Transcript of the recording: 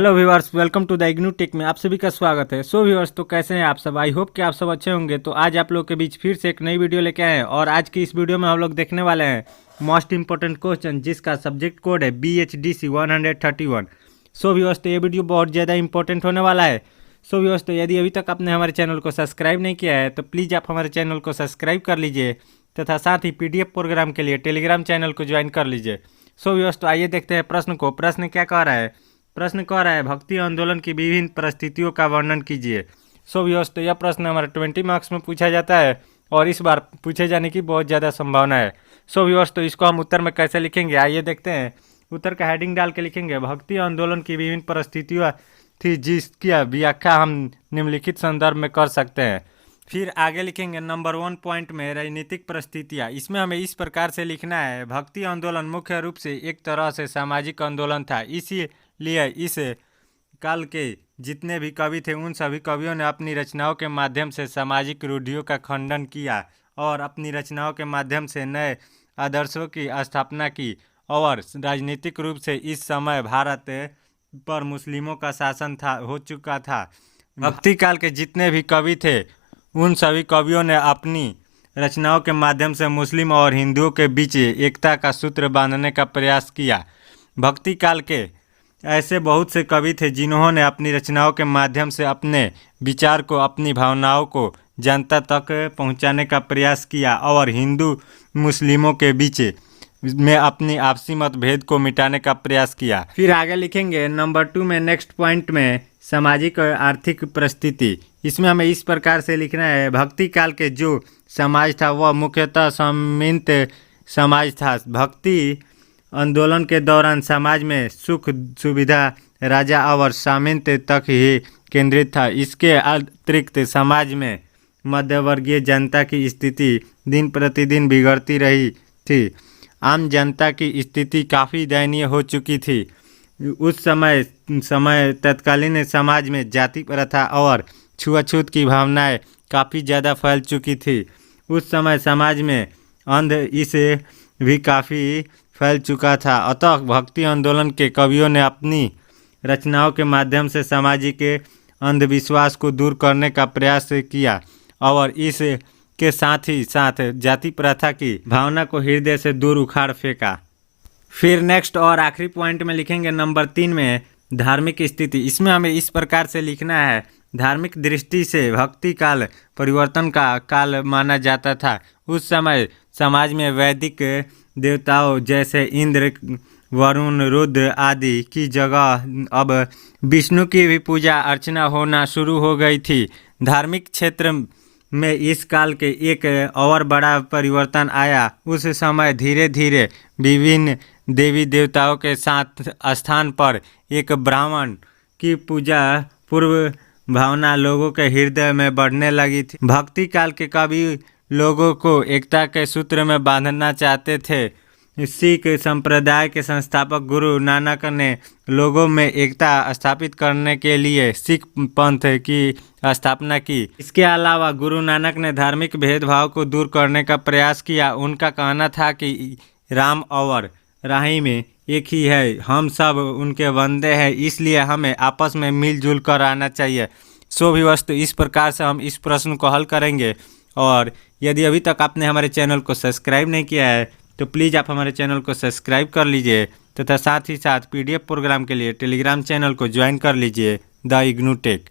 Hello viewers, welcome to the IGNOU tech में आप सभी का स्वागत है। व्यूअर्स, तो कैसे हैं आप सब? आई होप कि आप सब अच्छे होंगे। तो आज आप लोग के बीच फिर से एक नई वीडियो लेके आए हैं और आज की इस वीडियो में हम लोग देखने वाले हैं मोस्ट इंपॉर्टेंट क्वेश्चन जिसका सब्जेक्ट कोड है BHDC 131। व्यूअर्स, तो ये वीडियो बहुत ज़्यादा इंपॉर्टेंट होने वाला है। व्यूअर्स, तो यदि अभी तक आपने हमारे चैनल को सब्सक्राइब नहीं किया है तो प्लीज़ आप हमारे चैनल को सब्सक्राइब कर लीजिए तथा साथ ही PDF प्रोग्राम के लिए टेलीग्राम चैनल को ज्वाइन कर लीजिए। व्यूअर्स, तो आइए देखते हैं प्रश्न को। प्रश्न क्या कह रहा है? प्रश्न कह रहा है भक्ति आंदोलन की विभिन्न परिस्थितियों का वर्णन कीजिए। व्यूअर्स, तो यह प्रश्न हमारे 20 मार्क्स में पूछा जाता है और इस बार पूछे जाने की बहुत ज़्यादा संभावना है। व्यूअर्स, तो इसको हम उत्तर में कैसे लिखेंगे आइए देखते हैं। उत्तर का हेडिंग डाल के लिखेंगे भक्ति आंदोलन की विभिन्न परिस्थितियाँ थी जिसकी व्याख्या हम निम्नलिखित संदर्भ में कर सकते हैं। फिर आगे लिखेंगे नंबर 1 पॉइंट में राजनीतिक परिस्थितियाँ। इसमें हमें इस प्रकार से लिखना है भक्ति आंदोलन मुख्य रूप से एक तरह से सामाजिक आंदोलन था। इसीलिए इस काल के जितने भी कवि थे उन सभी कवियों ने अपनी रचनाओं के माध्यम से सामाजिक रूढ़ियों का खंडन किया और अपनी रचनाओं के माध्यम से नए आदर्शों की स्थापना की। और राजनीतिक रूप से इस समय भारत पर मुस्लिमों का शासन हो चुका था। भक्ति काल के जितने भी कवि थे उन सभी कवियों ने अपनी रचनाओं के माध्यम से मुस्लिम और हिंदुओं के बीच एकता का सूत्र बांधने का प्रयास किया। भक्ति काल के ऐसे बहुत से कवि थे जिन्होंने अपनी रचनाओं के माध्यम से अपने विचार को, अपनी भावनाओं को जनता तक पहुंचाने का प्रयास किया और हिंदू मुस्लिमों के बीच में अपनी आपसी मतभेद को मिटाने का प्रयास किया। फिर आगे लिखेंगे नंबर 2 में नेक्स्ट पॉइंट में सामाजिक और आर्थिक परिस्थिति। इसमें हमें इस प्रकार से लिखना है भक्ति काल के जो समाज था वह मुख्यतः सामंत समाज था। भक्ति आंदोलन के दौरान समाज में सुख सुविधा राजा और सामंत तक ही केंद्रित था। इसके अतिरिक्त समाज में मध्यवर्गीय जनता की स्थिति दिन प्रतिदिन बिगड़ती रही थी। आम जनता की स्थिति काफ़ी दयनीय हो चुकी थी। उस समय तत्कालीन समाज में जाति प्रथा और छुआछूत की भावनाएं काफ़ी ज़्यादा फैल चुकी थी। उस समय समाज में अंध इस भी काफ़ी फैल चुका था। अतः भक्ति आंदोलन के कवियों ने अपनी रचनाओं के माध्यम से सामाजिक अंधविश्वास को दूर करने का प्रयास किया और इसके साथ ही साथ जाति प्रथा की भावना को हृदय से दूर उखाड़ फेंका। फिर नेक्स्ट और आखिरी पॉइंट में लिखेंगे नंबर 3 में धार्मिक स्थिति। इसमें हमें इस प्रकार से लिखना है धार्मिक दृष्टि से भक्ति काल परिवर्तन का काल माना जाता था। उस समय समाज में वैदिक देवताओं जैसे इंद्र, वरुण, रुद्र आदि की जगह अब विष्णु की भी पूजा अर्चना होना शुरू हो गई थी। धार्मिक क्षेत्र में इस काल के एक और बड़ा परिवर्तन आया। उस समय धीरे धीरे विभिन्न देवी देवताओं के साथ स्थान पर एक ब्राह्मण की पूजा पूर्व भावना लोगों के हृदय में बढ़ने लगी थी। भक्ति काल के कवि लोगों को एकता के सूत्र में बांधना चाहते थे। सिख संप्रदाय के संस्थापक गुरु नानक ने लोगों में एकता स्थापित करने के लिए सिख पंथ की स्थापना की। इसके अलावा गुरु नानक ने धार्मिक भेदभाव को दूर करने का प्रयास किया। उनका कहना था कि राम और राही में एक ही है, हम सब उनके बंदे हैं, इसलिए हमें आपस में मिलजुल कर रहना चाहिए। व्यूअर्स, तो इस प्रकार से हम इस प्रश्न को हल करेंगे। और यदि अभी तक आपने हमारे चैनल को सब्सक्राइब नहीं किया है तो प्लीज़ आप हमारे चैनल को सब्सक्राइब कर लीजिए तथा साथ ही साथ PDF प्रोग्राम के लिए टेलीग्राम चैनल को ज्वाइन कर लीजिए द इग्नू टेक।